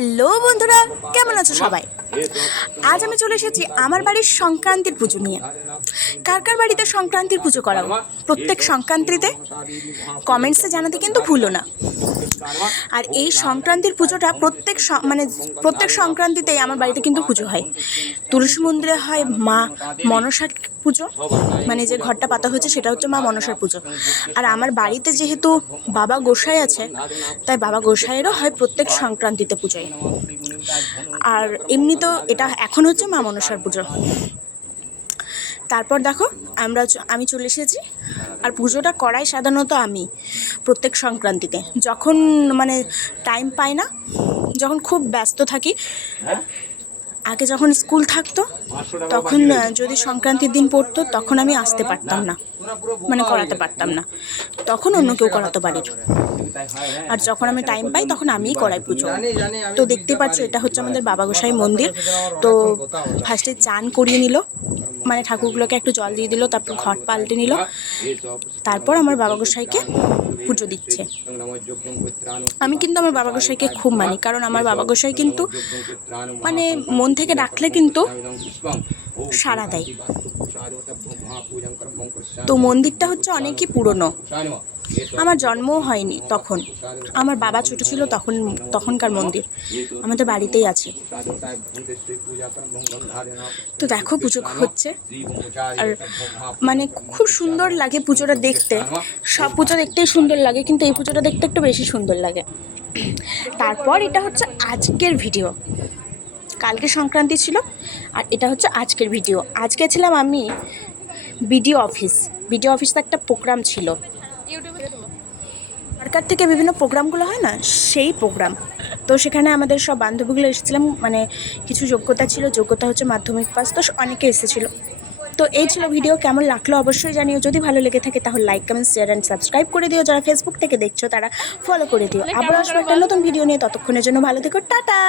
Hello বন্ধুরা, কেমন আছো সবাই? আজ আমি চলে এসেছি আমার বাড়ির সংক্রান্তির পুজো নিয়ে। কার কার বাড়িতে সংক্রান্তির পুজো করাও প্রত্যেক সংক্রান্তিতে কমেন্টসে জানাতে কিন্তু ভুলো না। আর এই সংক্রান্তির পুজোটা প্রত্যেক সংক্রান্তিতেই আমার বাড়িতে কিন্তু পুজো হয়। তুলসী মন্দিরে হয় মা মনসার পুজো, মানে যে ঘরটা পাতা হয়েছে সেটা হচ্ছে মা মনসার পুজো। আর আমার বাড়িতে যেহেতু বাবা গোসাই আছে, তাই বাবা গোসাইয়েরও হয় প্রত্যেক সংক্রান্তিতে পুজোয়। আর এমনি তো এটা এখন হচ্ছে মা মনসার পুজো। তারপর দেখো আমি চলে এসেছি। আর পুজোটা করাই সাধারণত আমি প্রত্যেক সংক্রান্তিতে, যখন টাইম পাই না, যখন খুব ব্যস্ত থাকি। আগে যখন স্কুল থাকতো তখন যদি সংক্রান্তির দিন পড়তো তখন আমি আসতে পারতাম না, করাতে পারতাম না, তখন অন্য কেউ করাতে পারে। আর যখন আমি টাইম পাই তখন আমিই করাই পুজো। তো দেখতে পাচ্ছ এটা হচ্ছে আমাদের বাবা গোসাই মন্দির। তো ফার্স্টে চান করিয়ে নিল, ঠাকুরগুলোকে একটু জল দিয়ে দিল, তারপর ঘট পাল্টে নিল, তারপর আমার বাবা গোসাইকে পুজো দিচ্ছে। আমি কিন্তু আমার বাবা গোসাইকে খুব মানি, কারণ আমার বাবা গোসাই কিন্তু মন থেকে ডাকলে কিন্তু সাড়া দেয়। তো মন্দিরটা হচ্ছে অনেকই পুরনো, আমার জন্মও হয়নি তখন, আমার বাবা ছোট ছিল তখনকার মন্দির আমাদের বাড়িতেই আছে। তো দেখো পুজো হচ্ছে, আর খুব সুন্দর লাগে পুজোটা দেখতে। সব পুজো দেখতেই সুন্দর লাগে, কিন্তু এই পুজোটা দেখতে একটু বেশি সুন্দর লাগে। তারপর এটা হচ্ছে আজকের ভিডিও, কালকে সংক্রান্তি ছিল আর এটা হচ্ছে আজকের ভিডিও। আজকে ছিলাম আমি বিডিও অফিসে একটা প্রোগ্রাম ছিল, সরকার থেকে বিভিন্ন প্রোগ্রামগুলো হয় না, সেই প্রোগ্রাম। তো সেখানে আমাদের সব বান্ধবীগুলো এসেছিলাম, কিছু যোগ্যতা হচ্ছে মাধ্যমিক পাস, তো অনেকে এসেছিলো। তো এই ছিল ভিডিও। কেমন লাগলো অবশ্যই জানিও। যদি ভালো লেগে থাকে তাহলে like, comment, share and subscribe করে দিও। যারা ফেসবুক থেকে দেখছো তারা ফলো করে দিও। আবার আসবো একটা নতুন ভিডিও নিয়ে, ততক্ষণের জন্য ভালো থেকো, টাটা।